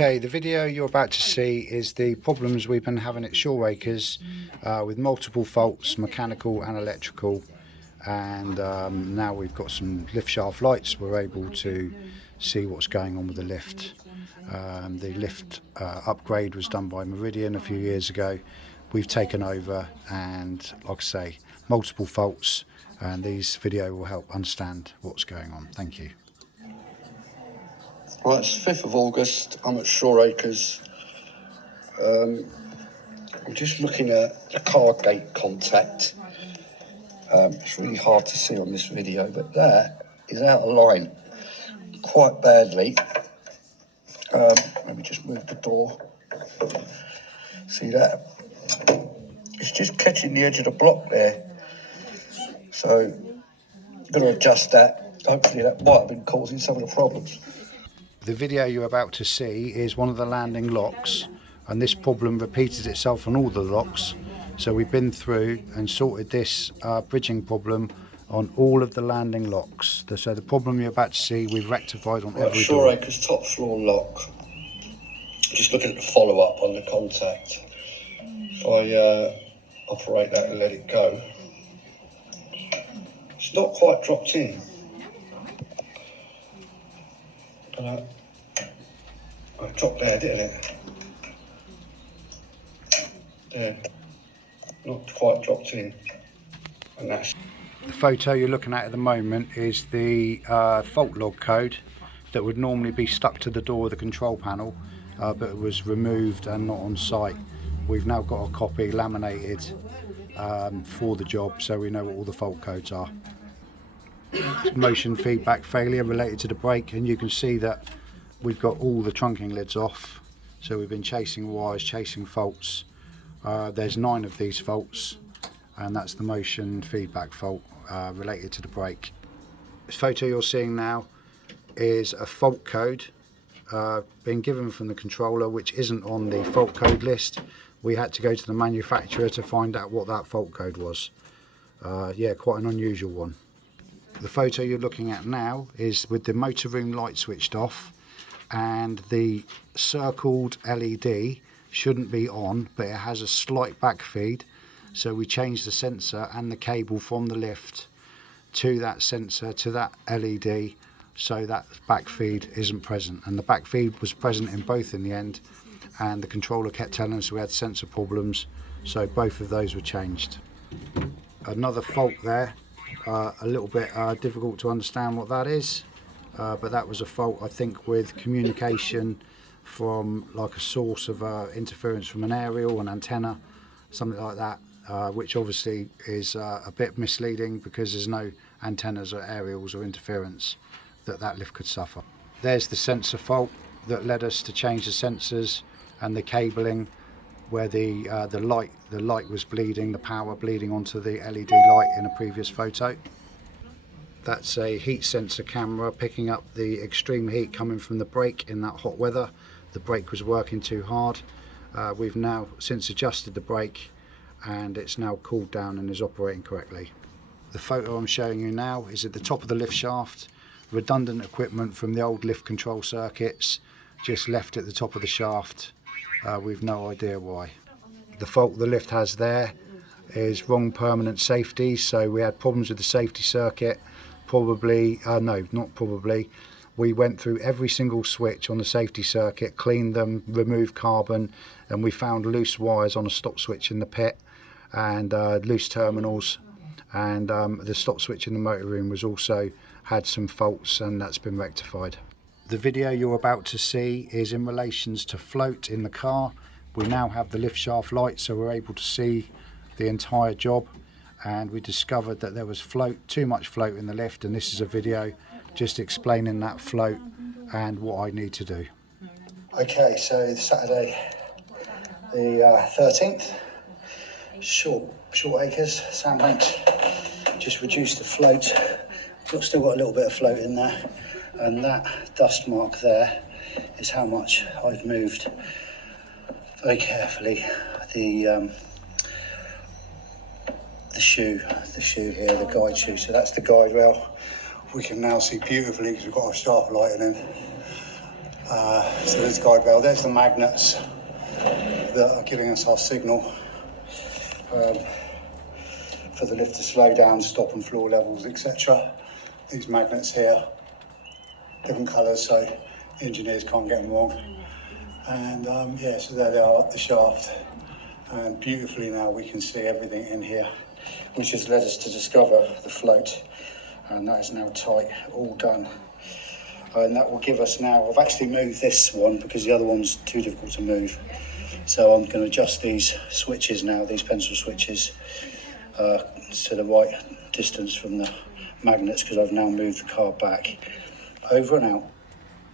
Okay, the video you're about to see is the problems we've been having at Shoreacres with multiple faults, mechanical and electrical, and now we've got some lift shaft lights. We're able to see what's going on with the lift. The lift upgrade was done by Meridian a few years ago. We've taken over, and like I say, multiple faults, and this video will help understand what's going on. Thank you. Right, it's 5th of August, I'm at Shoreacres. I'm just looking at the car gate contact. It's really hard to see on this video, but that is out of line quite badly. Let me just move the door. See that? It's just catching the edge of the block there. So I'm going to adjust that. Hopefully that might have been causing some of the problems. The video you're about to see is one of the landing locks, and this problem repeated itself on all the locks. So we've been through and sorted this bridging problem on all of the landing locks. So the problem you're about to see, we've rectified on every door. Shoreacres top floor lock. Just looking at the follow up on the contact. If I operate that and let it go, it's not quite dropped in. It dropped there, didn't it? Yeah, not quite dropped in. And that's The photo you're looking at the moment is the fault log code that would normally be stuck to the door of the control panel, but it was removed and not on site. We've now got a copy laminated for the job, so we know what all the fault codes are. Motion feedback failure related to the brake, and you can see that we've got all the trunking lids off. So we've been chasing wires, chasing faults. There's 9 of these faults, and that's the motion feedback fault related to the brake. This photo you're seeing now is a fault code being given from the controller, which isn't on the fault code list. We had to go to the manufacturer to find out what that fault code was. Yeah, quite an unusual one. The photo you're looking at now is with the motor room light switched off, and the circled LED shouldn't be on, but it has a slight backfeed. So we changed the sensor and the cable from the lift to that sensor, to that LED, so that backfeed isn't present. And the backfeed was present in both in the end, and the controller kept telling us we had sensor problems, so both of those were changed. Another fault there, a little bit difficult to understand what that is, but that was a fault, I think, with communication from like a source of interference from an aerial, an antenna, something like that, which obviously is a bit misleading because there's no antennas or aerials or interference that lift could suffer. There's the sensor fault that led us to change the sensors and the cabling, where the light was bleeding, the power bleeding onto the LED light in a previous photo. That's a heat sensor camera picking up the extreme heat coming from the brake in that hot weather. The brake was working too hard. We've now since adjusted the brake, and it's now cooled down and is operating correctly. The photo I'm showing you now is at the top of the lift shaft. Redundant equipment from the old lift control circuits just left at the top of the shaft. We've no idea why. The fault the lift has there is wrong permanent safety, so we had problems with the safety circuit. We went through every single switch on the safety circuit, cleaned them, removed carbon, and we found loose wires on a stop switch in the pit and loose terminals, and the stop switch in the motor room was also had some faults, and that's been rectified. The video you're about to see is in relations to float in the car. We now have the lift shaft light, so we're able to see the entire job, and we discovered that there was too much float in the lift, and this is a video just explaining that float and what I need to do. Okay, so Saturday the 13th, Shoreacres, Sandbanks, just reduced the float. Still got a little bit of float in there, and that dust mark there is how much I've moved very carefully the shoe here, the guide shoe. So that's the guide rail. We can now see beautifully because we've got our sharp lighting in. So there's guide rail, there's the magnets that are giving us our signal for the lift to slow down, stop and floor levels, etc. These magnets here, different colours so engineers can't get them wrong. And yeah, so there they are up the shaft, and beautifully now we can see everything in here, which has led us to discover the float, and that is now tight, all done. And that will give us now, I've actually moved this one because the other one's too difficult to move. So I'm going to adjust these switches now, these pencil switches, to the right distance from the magnets, because I've now moved the car back. Over and out.